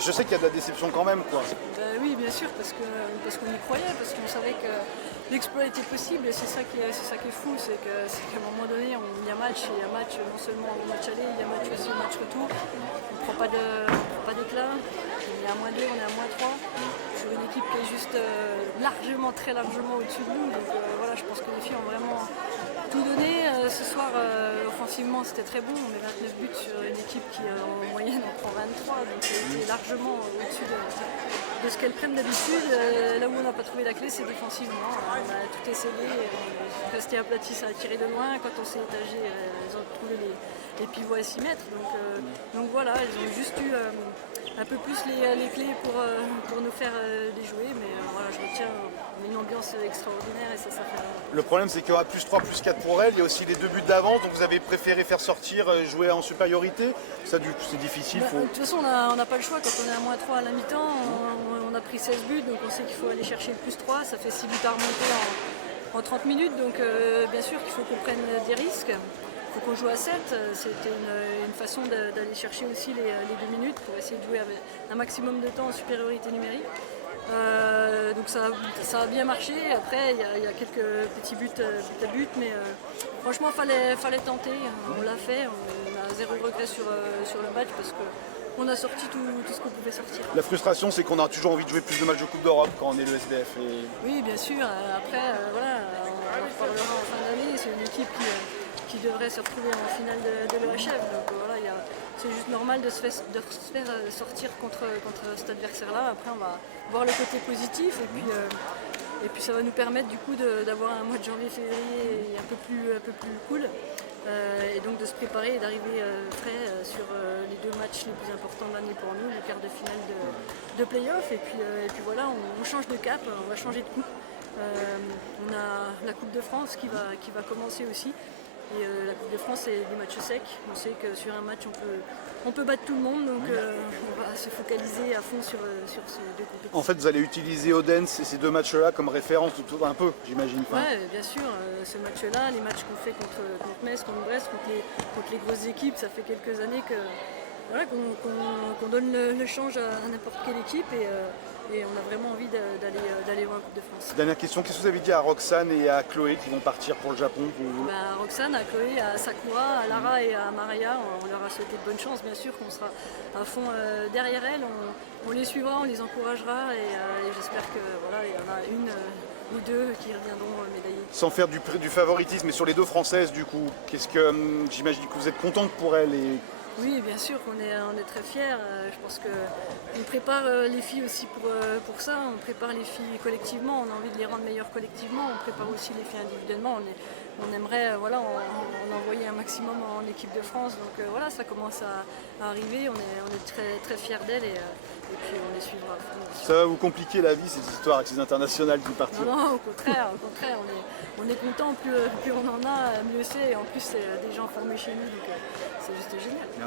Je sais qu'il y a de la déception quand même, quoi. Oui, bien sûr, parce qu'on y croyait, parce qu'on savait que l'exploit était possible, et c'est ça qui est fou, c'est qu'à un moment donné, il y a match, et il y a match non seulement au match aller, il y a match aussi au match retour. On ne prend pas d'éclat, on est à -2, on est à -3, sur une équipe qui est juste très largement au-dessus de nous. Donc voilà, je pense que les filles ont vraiment tout donné. Ce soir, offensivement, c'était très bon. On met 29 buts sur une équipe qui, en moyenne, en prend 23. Donc, c'est largement au-dessus de ce qu'elles prennent d'habitude. Là où on n'a pas trouvé la clé, c'est défensivement. On a tout essayé. On est resté aplati, ça a tiré de loin. Quand on s'est étagé, elles ont trouvé les pivots à 6 mètres. Donc voilà, elles ont juste eu un peu plus les clés pour nous faire déjouer. Mais voilà, je retiens une ambiance extraordinaire et ça fait. Le problème, c'est qu'il y aura +3, +4 pour elle. Il y a aussi les 2 buts d'avance, donc vous avez préféré faire sortir, jouer en supériorité. Ça, du coup, c'est difficile. De toute façon, on n'a pas le choix. Quand on est à -3 à la mi-temps, on a pris 16 buts, donc on sait qu'il faut aller chercher le +3. Ça fait 6 buts à remonter en 30 minutes, donc bien sûr qu'il faut qu'on prenne des risques. Il faut qu'on joue à 7. C'était une façon d'aller chercher aussi les 2 minutes pour essayer de jouer avec un maximum de temps en supériorité numérique. Donc ça a bien marché. Après, il y a quelques petits buts à but, mais franchement, fallait tenter. On l'a fait. On a zéro regret sur le match parce qu'on a sorti tout ce qu'on pouvait sortir. La frustration, c'est qu'on a toujours envie de jouer plus de matchs de Coupe d'Europe quand on est le SBF. Oui, bien sûr. Après, voilà, on en reparlera en fin d'année. C'est une équipe qui devrait se retrouver en finale de l'EHF. Donc voilà, c'est juste normal de se faire sortir contre cet adversaire-là. Après, on va voir le côté positif et puis ça va nous permettre du coup d'avoir un mois de janvier-février un peu plus cool. Et donc de se préparer et d'arriver frais sur les 2 matchs les plus importants de l'année pour nous, le quart de finale de play-off. Et puis voilà, on change de cap, on va changer de coupe. On a la Coupe de France qui va commencer aussi. Et la Coupe de France, c'est des matchs secs. On sait que sur un match, on peut battre tout le monde. Donc on va se focaliser à fond sur ces 2 compétitions. En fait, vous allez utiliser Odense et ces 2 matchs-là comme référence un peu, j'imagine. Oui, bien sûr. Ce match-là, les matchs qu'on fait contre Metz, contre Brest, contre les grosses équipes, ça fait quelques années qu'on donne le change à n'importe quelle équipe. Et on a vraiment envie d'aller voir la Coupe de France. Dernière question, qu'est-ce que vous avez dit à Roxane et à Chloé qui vont partir pour le Japon À Roxane, à Chloé, à Sakura, à Lara et à Maraya, on leur a souhaité de bonne chance, bien sûr, qu'on sera à fond derrière elles. On les suivra, on les encouragera et j'espère que voilà, il y en a une ou 2 qui reviendront médaillées. Sans faire du favoritisme, mais sur les 2 françaises, du coup, j'imagine que vous êtes contente pour elles Oui, bien sûr qu'on est très fiers. Je pense qu'on prépare les filles aussi pour ça. On prépare les filles collectivement. On a envie de les rendre meilleures collectivement. On prépare aussi les filles individuellement. On aimerait en envoyer un maximum en équipe de France. Donc voilà, ça commence à arriver. On est très, très fiers d'elles et puis on les suivra. Ça va vous compliquer la vie, cette histoire avec ces internationales qui partent? Non, au contraire, on est content. Plus on en a, mieux c'est. Et en plus, c'est des gens formés chez nous. Donc c'est juste génial.